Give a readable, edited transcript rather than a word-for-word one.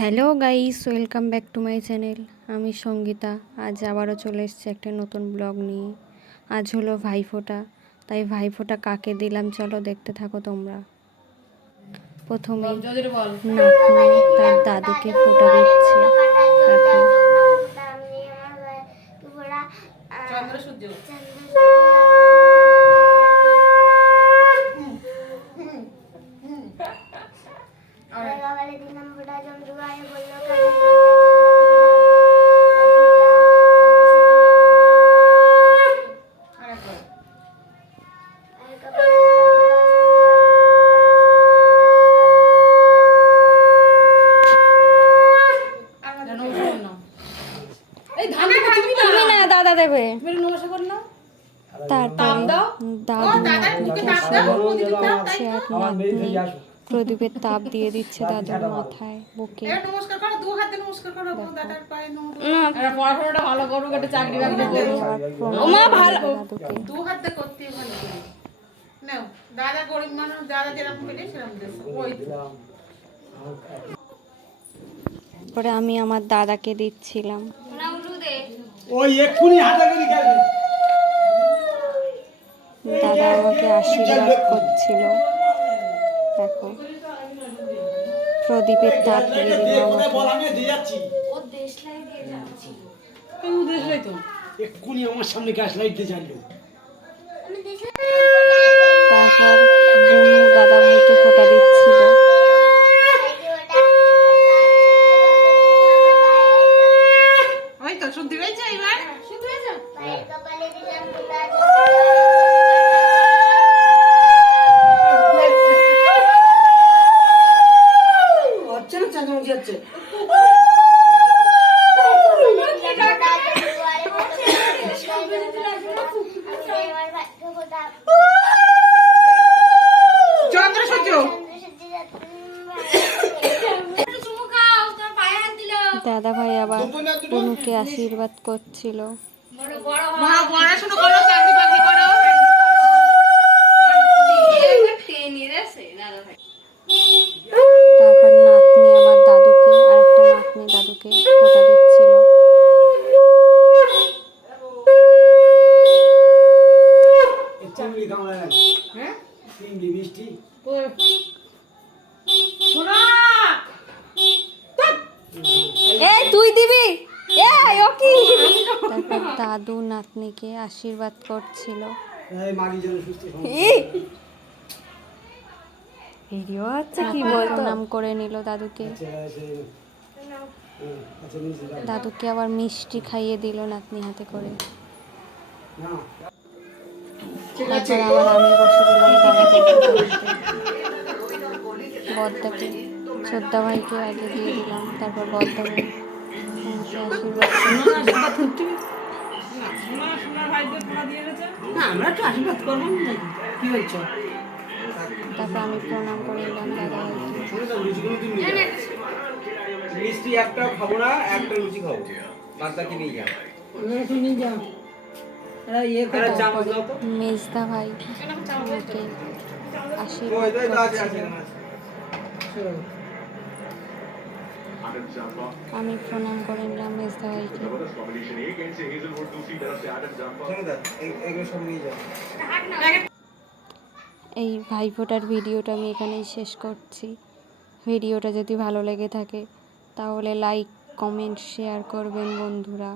Hello guys, welcome back to my channel. আমি সঙ্গীতা। আজ আবারও চলে এসেছি একটা নতুন ব্লগ নিয়ে। আজ হলো ভাইফোঁটা, তাই ভাইফোঁটা কাকে দিলাম চলো দেখতে থাকো তোমরা। প্রথমে নাতনি তার দাদুকে ফোঁটা দিচ্ছে। দেখো দাদা দেবে। তারপরে দাদু নাতনিকে আশীর্বাদ করছে আর নাতনি প্রদীপের তাপ দিয়ে দিচ্ছে দাদুর মাথায়, বুকে। পরে আমি আমার দাদাকে দিচ্ছিলাম। দাদা আমাকে আশীর্বাদ করছিল। দেখো প্রদীপের তাপ দিয়ে দিল তারপর বুনু দাদা ভাইকে ফোঁটা দিচ্ছিল। দাদা ভাই আবার বুনুকে আশীর্বাদ করছিল। তারপর নাতনি আমার দাদুকে, আরেকটা নাতনি দাদুকে ফোঁটা দিচ্ছিল। তুই দিবি? তারপর দাদু নাতনিকে আশীর্বাদ করছিল। ভিডিও আছে কি বলতো, নাম করে নিল দাদুকে। দাদুকে আবার মিষ্টি খাইয়ে দিল নাতনি হাতে করে। তারপর আবার আমি বসে দিলাম বদ্দাকে, ছোদ্দা ভাইকে আগে দিয়ে দিলাম। তারপর বদ্দা ভাই আশীর্বাদ তারপর আমি প্রণাম করে নিলাম দাদা মিষ্টি একটাও খাবো না, একটা লুচি খাবো, বাদবাকি নিয়ে যাও। মেজদা ভাই আমাকে আশীর্বাদ করছিল। আমি প্রণাম করে নিলাম মেজদা ভাইকে। এই ভাইফোঁটার ভিডিওটা আমি এখানেই শেষ করছি। ভিডিওটা যদি ভালো লেগে থাকে তাহলে লাইক, কমেন্ট, শেয়ার করবেন বন্ধুরা।